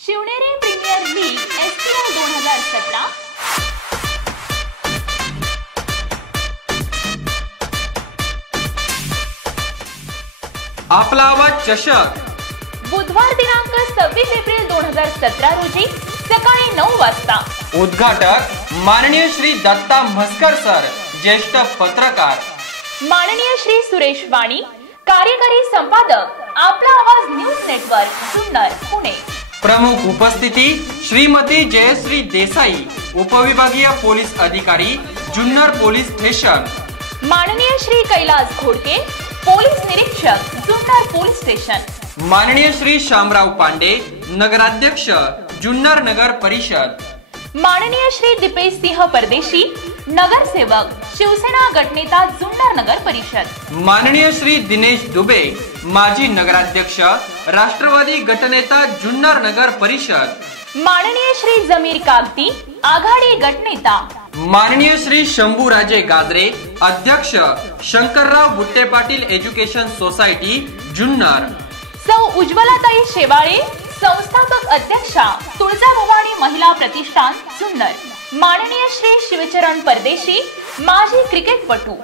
Shivneri premier league S P L दोन हजार सतरा. आपला आवाज चषक. बुधवार दिनांक सव्वीस एप्रिल दोन हजार सतरा रोजी सकाळी नऊ वाजता. उद्घाटक माननीय श्री दत्ता म्हसकर सर ज्येष्ठ पत्रकार. माननीय श्री सुरेश वाणी कार्यकारी संपादक आपला आवाज न्यूज नेटवर्क जुन्नर पुणे. प्रमुख उपस्थिती श्रीमती जयश्री देसाई उपविभागीय पोलीस अधिकारी जुन्नर पोलीस स्टेशन. माननीय श्री कैलास घोडके पोलीस निरीक्षक जुन्नर पोलीस स्टेशन. माननीय श्री शामराव पांडे नगराध्यक्ष जुन्नर नगर परिषद. माननीय श्री दीपेश सिंह परदेशी नगरसेवक शिवसेना गटनेता जुन्नर नगर परिषद. माननीय श्री दिनेश दुबे माजी नगराध्यक्ष राष्ट्रवादी गटनेता जुन्नर नगर परिषद. माननीय श्री जमीर कागती आघाडी गटनेता माननीय श्री शंभूराजे गाजरे अध्यक्ष शंकरराव बुट्टे पाटील एज्युकेशन सोसायटी जुन्नर. सौ उज्ज्वलाताई शेवाळे संस्थापक अध्यक्षा तुळजाभवानी महिला प्रतिष्ठान जुन्नर माननीय श्री शिवचरण परदेशी माजी क्रिकेटपटू.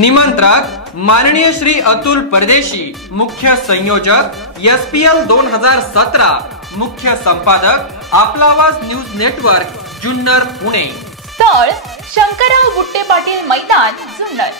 निमंत्रक माननीय श्री अतुल परदेशी मुख्य संयोजक एस पी एल दोन हजार सतरा मुख्य संपादक आपला आवाज न्यूज नेटवर्क जुन्नर पुणे. स्थळ शंकरराव बुट्टे पाटील मैदान जुन्नर.